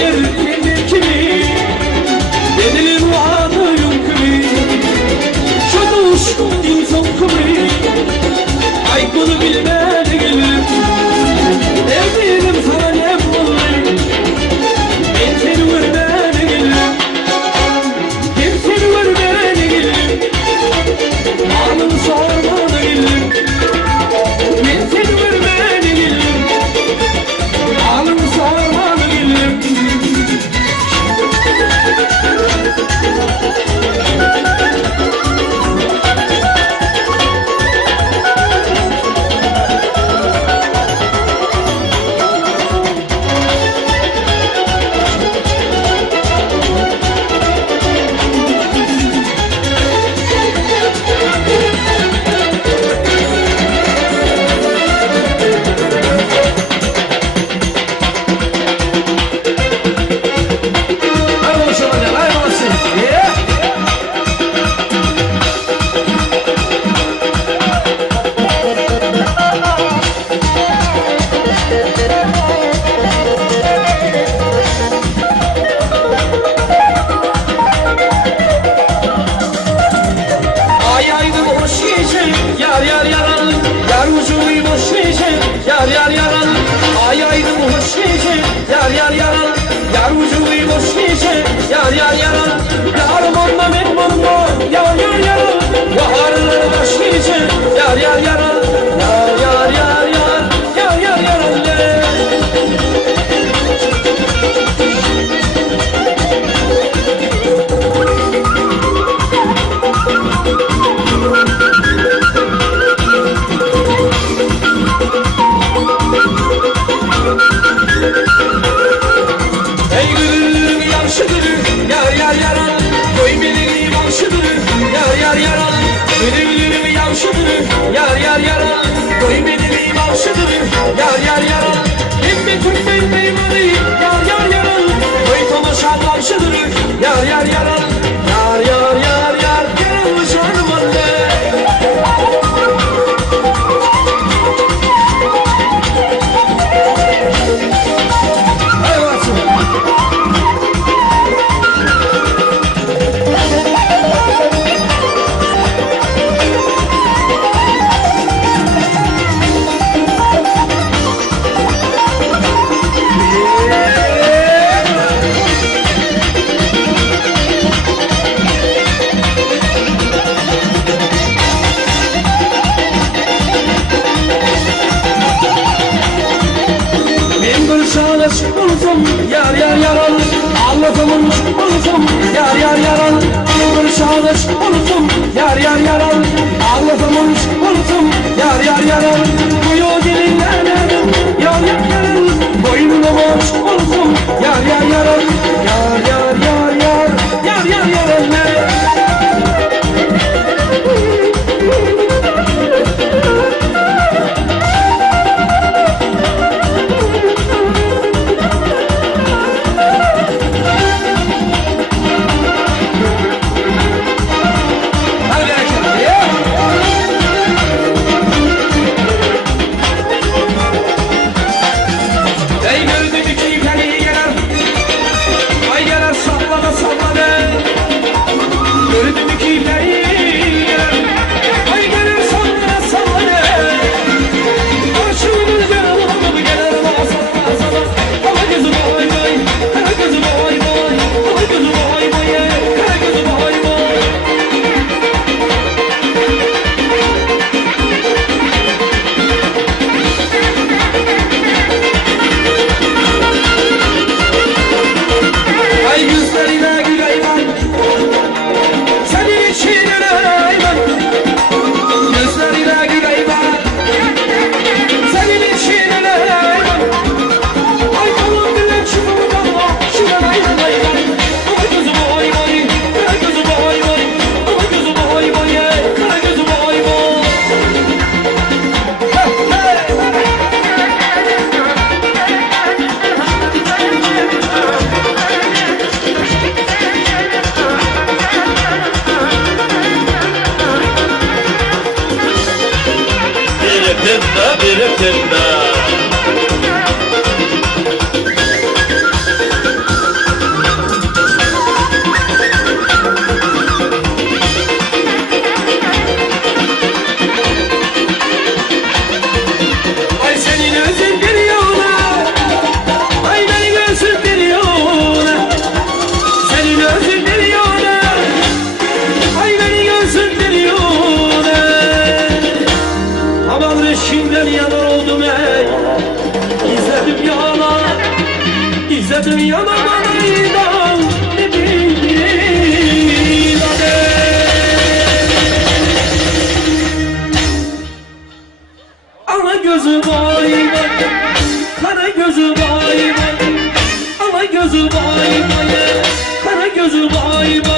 yer kendi kimi Benim anıyım kimi Şu düşkün insan kimi Ay bunu bilmeli gelir Evdiğim sana ne bulayım Ben seni vermeli gelir Ben seni vermeli gelir Anın sormalı gelir Ben seni vermeli gelir Anın sormalı gelir Yar yar yaran, yar ucuyu boş geçer. Yar yar yaran, ay aydım hoş geçer. Yar yar yaran, yar ucuyu boş geçer. Yar yar yaran, yarım onda benim onda. Yar yar yaran, baharları boş geçer. Yar yar yaran, yar yar yar yar, yar yar yaran le. Yar yar yaran, koy beni yavşıdır. Yar yar yaran, gülüm yavşıdır. Yar yar yaran, koy beni yavşıdır. Yar yar yaran, hem de Türk beymanı. Yar yar yaran, koy tomaşan yavşıdır. Yar yar yaran, yar yar yar yar, yarılmış ormanda. Bulsam yar yar yaran Anlatılmış bulsam yar yar yaran Bir şahıs bulsam yar yar yaran Anlatılmış bulsam yar yar yaran Bu yol gelinlerden yar yar yaran Boynuna boş bulsam yar yar yaran Yar yar yar yar yar yar yaran ne yanıma neydan ne bileyim ana gözü vay vay, kara gözü vay vay, ana gözü vay vay, kara gözü vay vay.